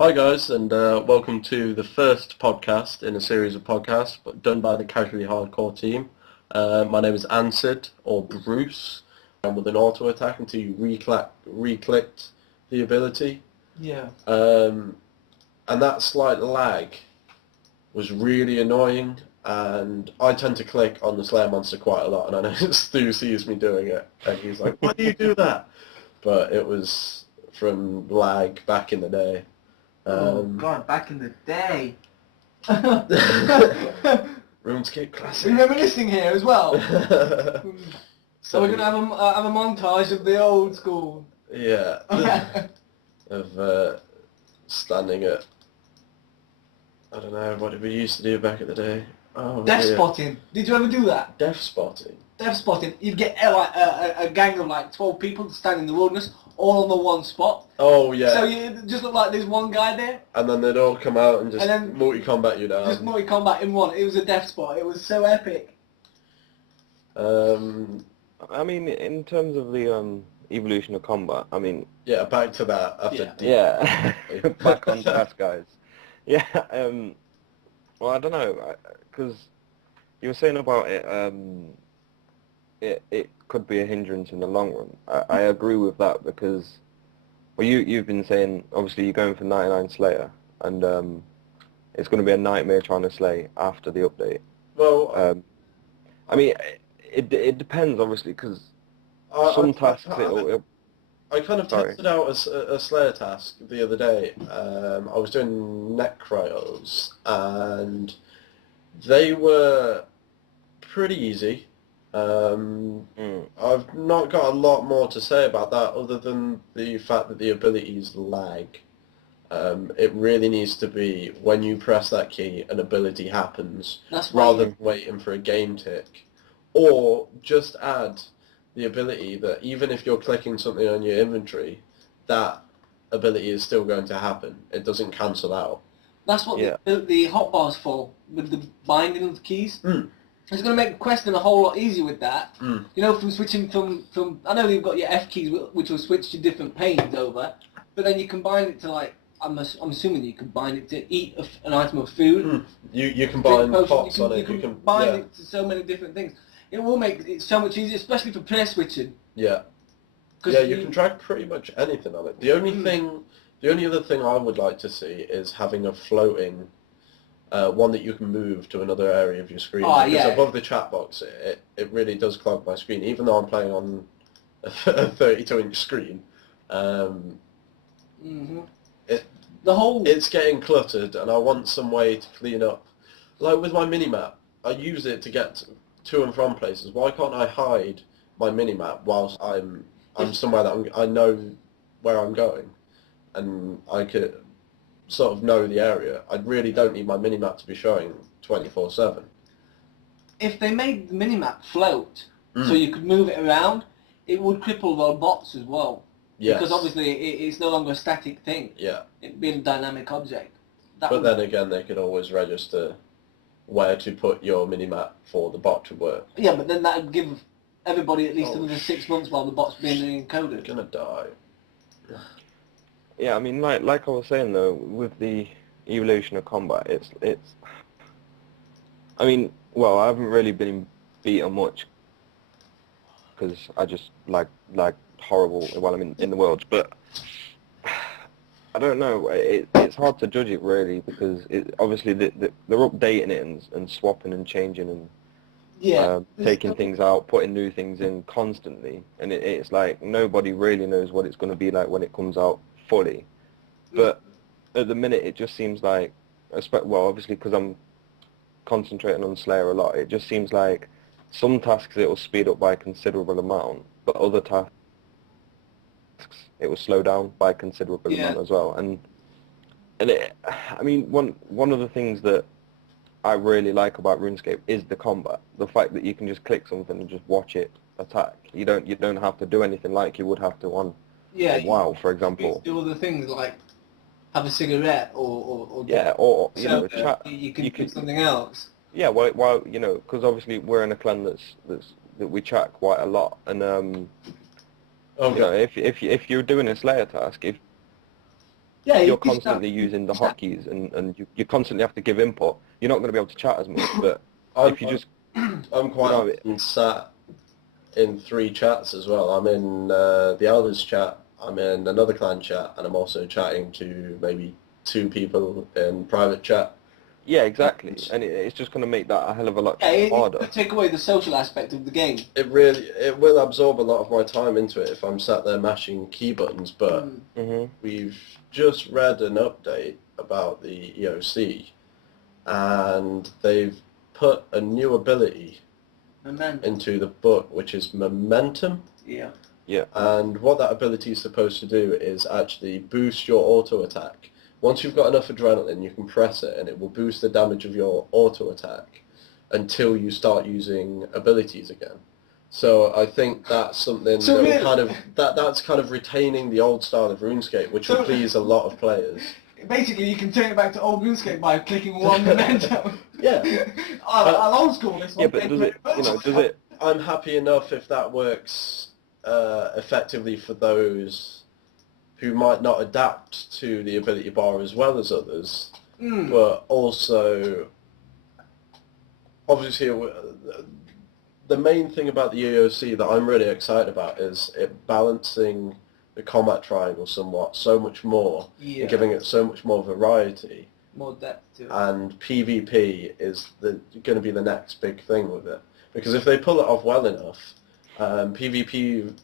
Hi guys, and welcome to the first podcast in a series of podcasts, but done by the Casually Hardcore team. My name is Ansid, or Bruce, and with an auto attack until you re-clicked the ability. Yeah. And that slight lag was really annoying, and I tend to click on the Slayer monster quite a lot, and I know Stu sees me doing it, and he's like, "Why do you do that?" But it was from lag back in the day. Oh God, back in the day. RuneScape Classic. We're reminiscing here as well. So So we're gonna have a montage of the old school. yeah, of standing at, I don't know, what did we used to do back in the day? Oh, Death dear. spotting. Did you ever do that? Death spotting. Death spotting. You'd get like a gang of like 12 people standing in the wilderness, all on the one spot. Oh yeah. So you just look like there's one guy there. And then they'd all come out and just And then multi-combat you down. Just multi-combat in one. It was a death spot. It was so epic. I mean, in terms of the evolution of combat, I mean, yeah, back to that after. yeah, back on task, guys. Yeah, well, I don't know, because you were saying about it, it could be a hindrance in the long run. I agree with that because, well, you've been saying, obviously, you're going for 99 Slayer, and it's going to be a nightmare trying to slay after the update. Well, I mean, it depends, obviously, because some tasks I kind of tested out a Slayer task the other day. I was doing Necryos, and they were pretty easy. I've not got a lot more to say about that other than the fact that the abilities lag. It really needs to be when you press that key, an ability happens, rather than waiting for a game tick. Or just add the ability that even if you're clicking something on your inventory, that ability is still going to happen. It doesn't cancel out. That's what the hotbar's for, with the binding of the keys. It's going to make questing a whole lot easier with that. You know, from switching from I know you've got your F keys, which will switch to different panes over, but then you combine it to like, I'm assuming you combine it to eat an item of food. You combine pots on it. You can bind it to so many different things. It will make it so much easier, especially for player switching. Yeah. Yeah, you can track pretty much anything on it. The only other thing I would like to see is having a floating one that you can move to another area of your screen. Because above the chat box, it really does clog my screen, even though I'm playing on a 32-inch screen. It's getting cluttered, and I want some way to clean up. Like with my minimap, I use it to get to and from places. Why can't I hide my minimap whilst I'm somewhere that I know where I'm going, and I could sort of know the area? I really don't need my minimap to be showing 24/7. If they made the minimap float, so you could move it around, it would cripple the bots as well. Yes. Because obviously it's no longer a static thing. Yeah. It'd be a dynamic object. But then again, they could always register where to put your minimap for the bot to work. Yeah, but then that would give everybody at least another 6 months while the bot's being encoded. You're gonna die. Yeah, I mean, like I was saying though, with the evolution of combat, it's. I mean, well, I haven't really been beaten much because I just like horrible while I'm in the worlds, but I don't know. It's hard to judge it really because obviously they're updating it and swapping and changing and taking things out, putting new things in constantly, and it's like nobody really knows what it's going to be like when it comes out fully. But at the minute, it just seems like, well, obviously because I'm concentrating on Slayer a lot, it just seems like some tasks it will speed up by a considerable amount, but other tasks it will slow down by a considerable amount as well. And I mean, one of the things that I really like about RuneScape is the combat. The fact that you can just click something and just watch it attack. You don't have to do anything like you would have to on WoW, for example. Do other things like have a cigarette or chat. You can do something else. Yeah, well, because obviously we're in a clan that we chat quite a lot, and if you're doing a Slayer task, Yeah, you're constantly using the hotkeys and you constantly have to give input. You're not going to be able to chat as much, but if you just... I'm quite often sat in 3 chats as well. I'm in the Elders chat, I'm in another clan chat, and I'm also chatting to maybe 2 people in private chat. Yeah, exactly. And it's just going to make that a hell of a lot harder. It take away the social aspect of the game. It will absorb a lot of my time into it if I'm sat there mashing key buttons, but we've just read an update about the EOC, and they've put a new ability into the book, which is momentum. Yeah. Yeah. And what that ability is supposed to do is actually boost your auto attack. Once you've got enough adrenaline, you can press it, and it will boost the damage of your auto attack until you start using abilities again. So I think that's something that will kind of that's kind of retaining the old style of RuneScape, which will please a lot of players. Basically, you can turn it back to old RuneScape by clicking one momentum. Yeah. I'll old school this one. Yeah, but does it? I'm happy enough if that works effectively for those who might not adapt to the ability bar as well as others, but also, obviously, the main thing about the EOC that I'm really excited about is it balancing the combat triangle somewhat, so much more, and giving it so much more variety. More depth to it. And PvP is going to be the next big thing with it. Because if they pull it off well enough, PvP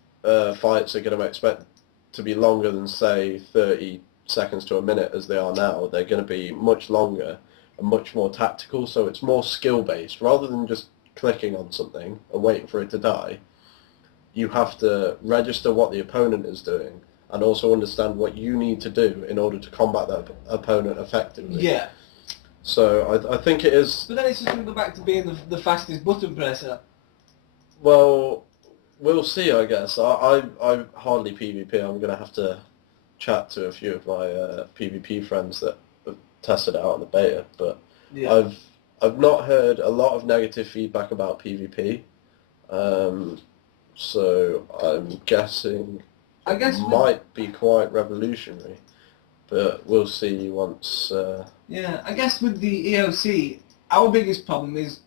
fights are going to expect to be longer than, say, 30 seconds to a minute as they are now. They're going to be much longer and much more tactical, so it's more skill-based. Rather than just clicking on something and waiting for it to die, you have to register what the opponent is doing and also understand what you need to do in order to combat that opponent effectively. Yeah. So I think it is... But then it's just going to go back to being the fastest button presser. Well, we'll see, I guess. I hardly PvP. I'm going to have to chat to a few of my PvP friends that have tested it out on the beta, but I've not heard a lot of negative feedback about PvP, so I'm guessing it might be quite revolutionary, but we'll see once... Yeah, I guess with the EOC, our biggest problem is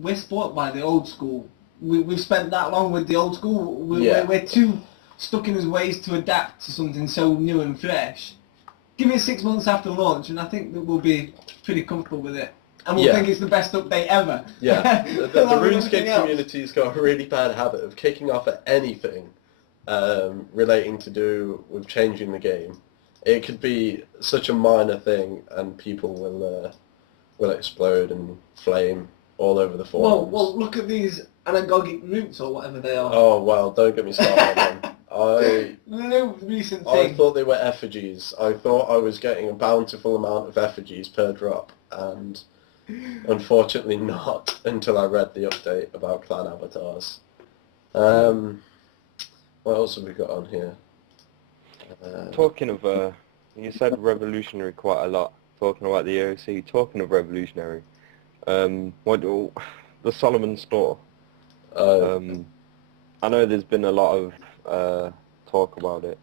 we're spoilt by the old school. We've spent that long with the old school. We're too stuck in his ways to adapt to something so new and fresh. Give it 6 months after launch, and I think that we'll be pretty comfortable with it. And we'll think it's the best update ever. Yeah, the RuneScape community's got a really bad habit of kicking off at anything relating to do with changing the game. It could be such a minor thing, and people will explode and flame all over the forums. Well, look at these anagogic roots or whatever they are. Oh, well, don't get me started on them. No recent I thing. thought they were effigies. I thought I was getting a bountiful amount of effigies per drop, and unfortunately not until I read the update about clan avatars. What else have we got on here? Talking of, you said revolutionary quite a lot, talking about the AOC. Talking of revolutionary, the Solomon store. I know there's been a lot of talk about it,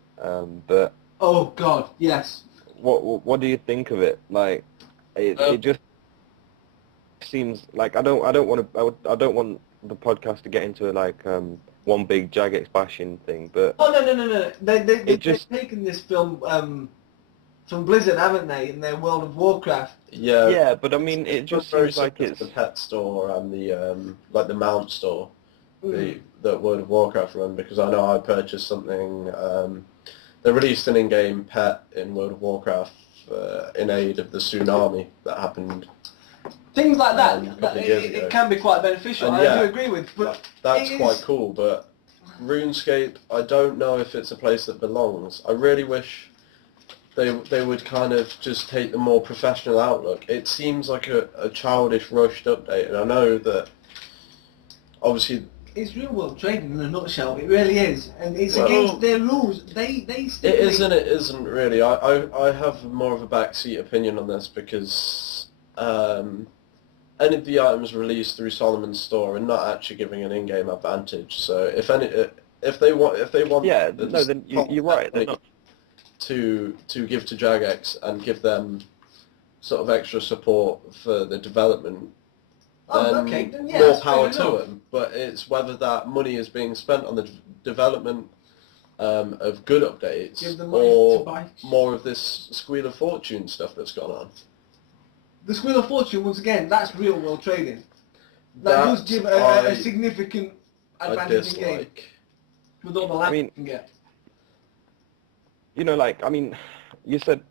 but oh God, yes. What do you think of it? Like, it just seems like I don't want the podcast to get into like one big Jagex bashing thing, but no. They've taken this film from Blizzard, haven't they, in their World of Warcraft? Yeah, but I mean, it just seems like it's the pet store and the like the mount store, that World of Warcraft run, because I know I purchased something. They released an in-game pet in World of Warcraft in aid of the tsunami that happened. Things like that, it can be quite beneficial. I do agree with, but that's quite cool. But RuneScape, I don't know if it's a place that belongs. I really wish they would kind of just take the more professional outlook. It seems like a childish, rushed update, and I know that obviously it's real world trading in a nutshell. It really is, and it's against their rules. They it is and it isn't really. I have more of a backseat opinion on this because any of the items released through Solomon's store are not actually giving an in-game advantage. So if they want, then you're right. They're not. to give to Jagex and give them sort of extra support for the development, then more power to them. But it's whether that money is being spent on the development of good updates or more of this Squeal of Fortune stuff that's gone on. The Squeal of Fortune, once again, that's real world trading. That does give a significant advantage in game. With all the land you can get. You know, like, I mean, you said,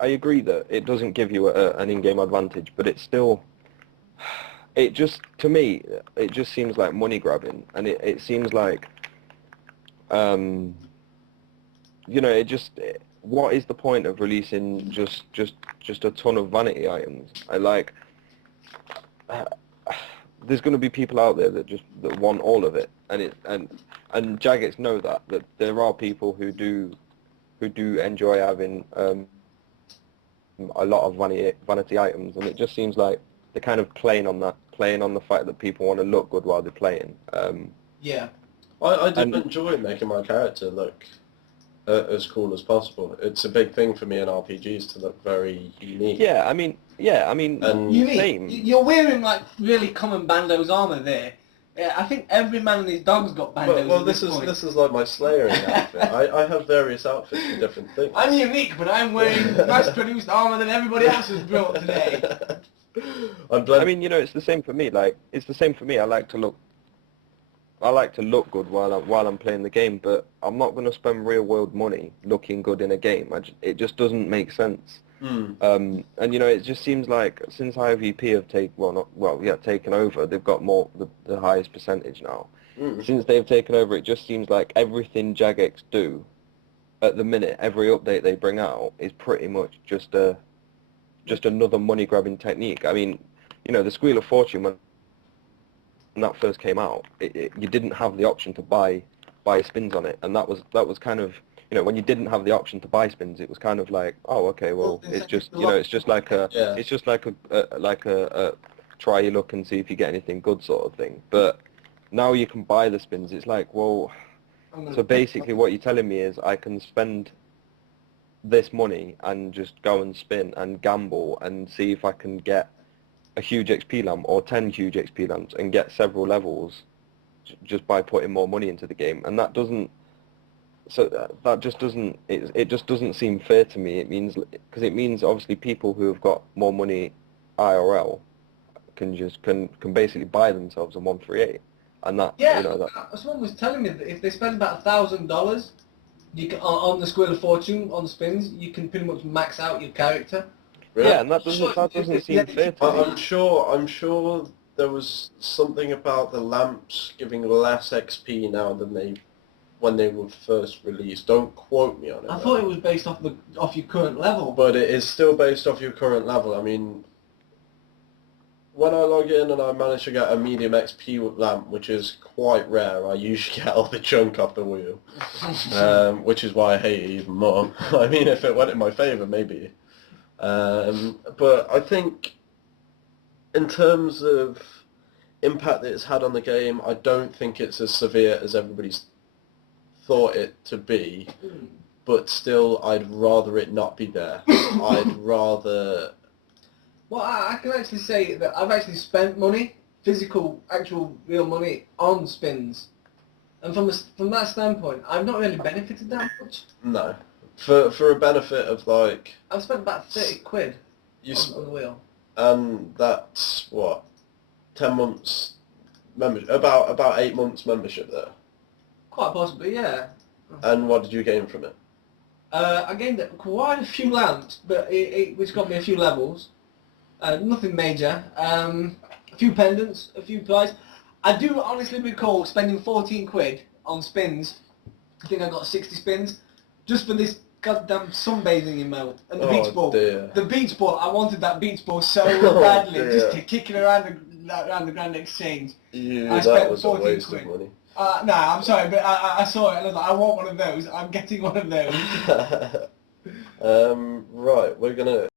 I agree that it doesn't give you an in-game advantage, but it's still, it just, to me, it just seems like money grabbing, and it seems like, you know, what is the point of releasing just a ton of vanity items? There's going to be people out there that want all of it, and Jagex know that there are people who do enjoy having a lot of vanity items, and it just seems like they're kind of playing on the fact that people want to look good while they're playing. Yeah. I do enjoy making my character look as cool as possible. It's a big thing for me in RPGs to look very unique. Yeah, I mean, unique. Same. You're wearing like really common Bando's armor there. Yeah, I think every man and his dog's got Bando's. Well, this is like my slayering outfit. I have various outfits for different things. I'm unique, but I'm wearing mass-produced armor that everybody else has built today. I mean, you know, it's the same for me. Like, it's the same for me. I like to look good while I'm playing the game, but I'm not going to spend real world money looking good in a game. It just doesn't make sense. And you know, it just seems like since IVP have taken over, they've got the highest percentage now. Since they've taken over, it just seems like everything Jagex do at the minute, every update they bring out is pretty much just another money grabbing technique. I mean, you know, the Squeal of Fortune, when that first came out, you didn't have the option to buy spins on it, and that was kind of, you know, when you didn't have the option to buy spins, it was kind of like, oh, okay, well, it's just, you know, it's just like a try your luck and see if you get anything good sort of thing. But now you can buy the spins. It's like, well, so basically what you're telling me is I can spend this money and just go and spin and gamble and see if I can get a huge XP lamp or 10 huge XP lamps and get several levels just by putting more money into the game, and that doesn't. So that just doesn't. It just doesn't seem fair to me. It means obviously people who have got more money IRL can basically buy themselves a 138, and that, yeah. You know, that Someone was telling me that if they spend about $1,000, you can on the Square of Fortune on spins, you can pretty much max out your character. Really? Yeah, and that doesn't seem fair to me. I'm sure there was something about the lamps giving less XP now than when they were first released. Don't quote me on it. I thought it was based off your current level. But it is still based off your current level. I mean, when I log in and I manage to get a medium XP lamp, which is quite rare, I usually get all the chunk off the wheel, which is why I hate it even more. I mean, if it went in my favour, maybe. But I think in terms of impact that it's had on the game, I don't think it's as severe as everybody's thought it to be, but still I'd rather it not be there. I'd rather... Well, I can actually say that I've actually spent money, physical, actual, real money, on spins. And from that standpoint, I've not really benefited that much. No. For a benefit of like... I've spent about 30 quid on the wheel. And that's, what, 10 months membership? About 8 months membership there. Quite possibly, yeah. And what did you gain from it? I gained quite a few lamps, but which got me a few levels. Nothing major. A few pendants, a few pies. I do honestly recall spending 14 quid on spins. I think I got 60 spins just for this goddamn sunbathing emote and the beach ball. Dear. The beach ball. I wanted that beach ball so badly, just to kick it around the Grand Exchange. I spent that was 14 a waste quid. Of money. No, I'm sorry, but I saw it and I was like, I want one of those. I'm getting one of those. Right, we're gonna